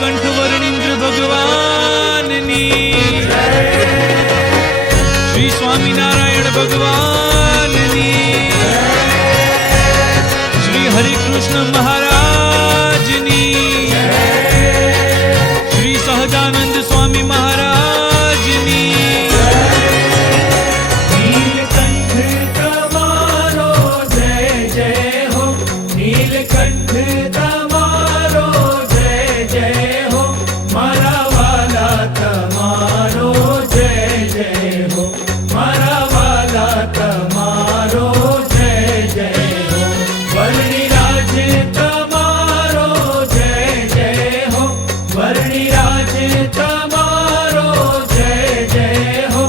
નીલકંઠ વર્ણિન્દ્ર ભગવાનની, શ્રી સ્વામિનારાયણ ભગવાનની, શ્રી હરિકૃષ્ણ મહારાજની, શ્રી સહજાનંદ સ્વામી મહારાજની. નીલકંઠ તમારો જય જય હો, નીલકંઠ તમારો જય જય હો, મારા વાલા તમારો જય જય હો, મારા વાલા તમારો જય જય હો. વર્ણિરાજ તમારો જય જય હો, વર્ણિરાજ તમારો જય જય હો,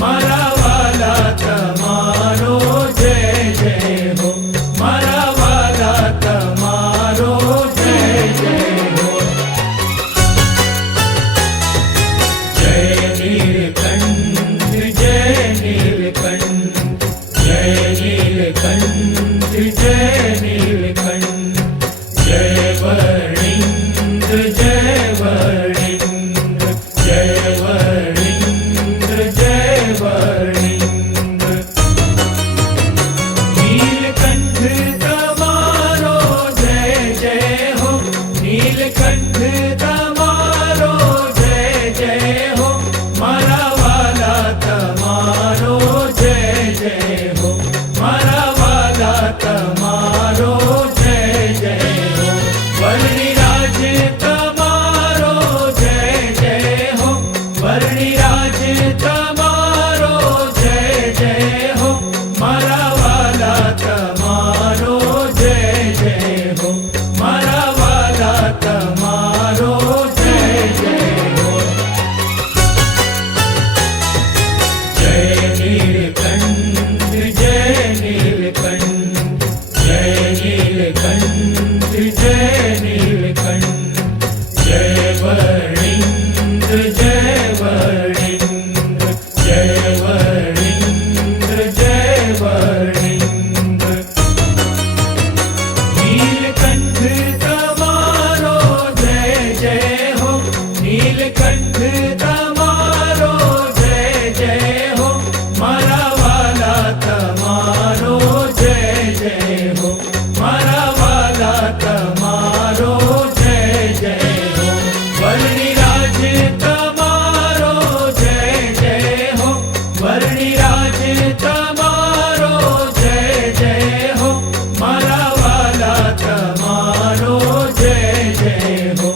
મારા વાલા તમારો જય જય હો, મારા વાલા તમારો જય જય હો. જય નીલકંઠ જય નીલકંઠ, જય નીલકંઠ જય નીલકંઠ, જય વર્ણિન્દ્ર જય વર્ણિન્દ્ર, જય વર્ણિન્દ્ર જય વર્ણિન્દ્ર. નીલકંઠ તમારો જય જય હો, નીલકંઠ તમારો જય જય હો, મારા વાલા તમારો જય જય હો, મારા વાલા તમારો જય જય હો. વર્ણિરાજ તમારો જય જય હો, વર્ણિરાજ તમારો જય જય હો, મારા વાલા તમારો જય જય હો, મારા વાલા તમારો જય જય હો. જય નીલકંઠ જય નીલકંઠ, જય નીલકંઠ જય નીલકંઠ, જય વર્ણિન્દ્ર જય વર્ણિન્દ્ર, જય વર્ણિન્દ્ર જય વર્ણિન્દ્ર. નીલકંઠ તમારો જય જય હો, નીલકંઠ તમારો જય જય હો, મારા વાલા તમારો જય જય હો, મારા વાલા તમારો જય જય હો. વર્ણિરાજ તમારો જય જય હો, વર્ણિરાજ તમારો જય જય હો, મારા વાલા તમારો જય જય હો,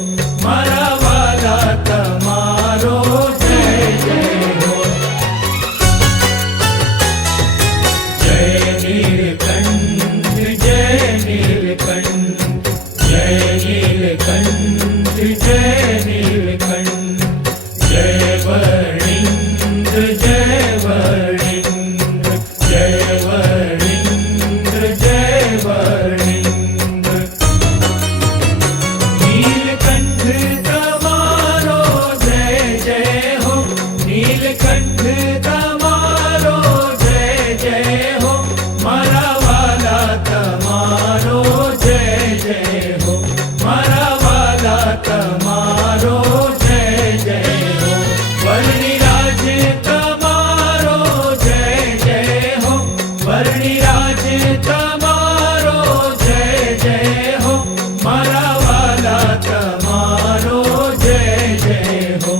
મારા વાલા તમારો જય જય હો. જય નીલકંઠ જય નીલકંઠ, જય નીલકંઠ જય નીલકંઠ, જય વર્ણિન્દ્ર જય વર્ણિન્દ્ર, જય વર્ણિન્દ્ર જય વર્ણિન્દ્ર. નીલકંઠ તમારો જય જય હો, નીલકંઠ તમારો જય જય હો, મારા વાલા તમારો જય જય હો, મારા વાલા તમારો જય જય હો. વર્ણિરાજ તમારો જય જય હો, વર્ણિરાજ તમારો જય જય હો, મારા વાલા તમારો જય જય હો,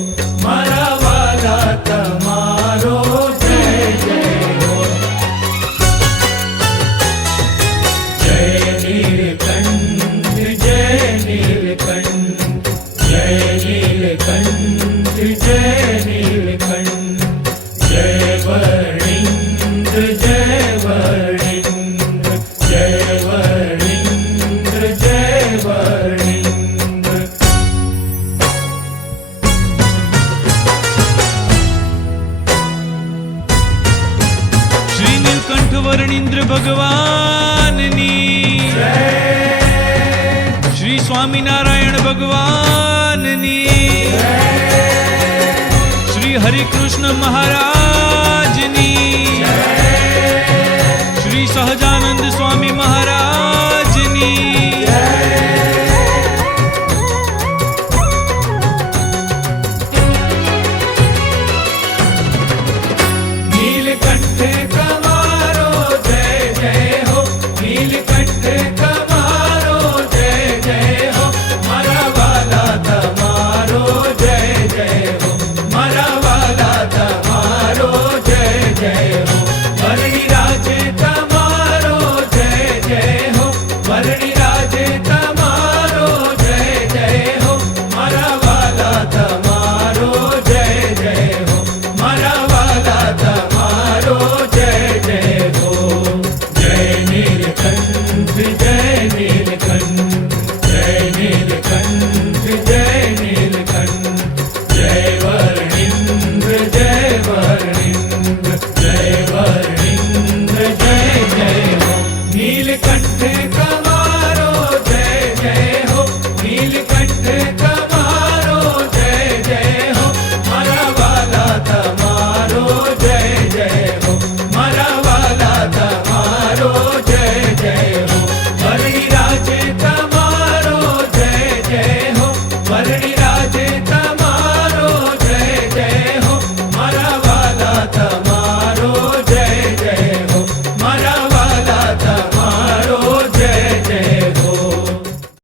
મારા વાલા તમારો જય જય હો. જય નીલકંઠ જય નીલકંઠ, જય નીલકંઠ જય નીલકંઠ, જય વર્ણિન્દ્ર જય વર્ણિન્દ્ર, જય વર્ણિન્દ્ર જય વર્ણિન્દ્ર. શ્રી નીલકંઠ વર્ણિન્દ્ર ભગવાનની, શ્રી સ્વામિનારાયણ ભગવાનની, શ્રી હરિકૃષ્ણ મહારાજની, શ્રી સહજાનંદ સ્વામી મહારાજ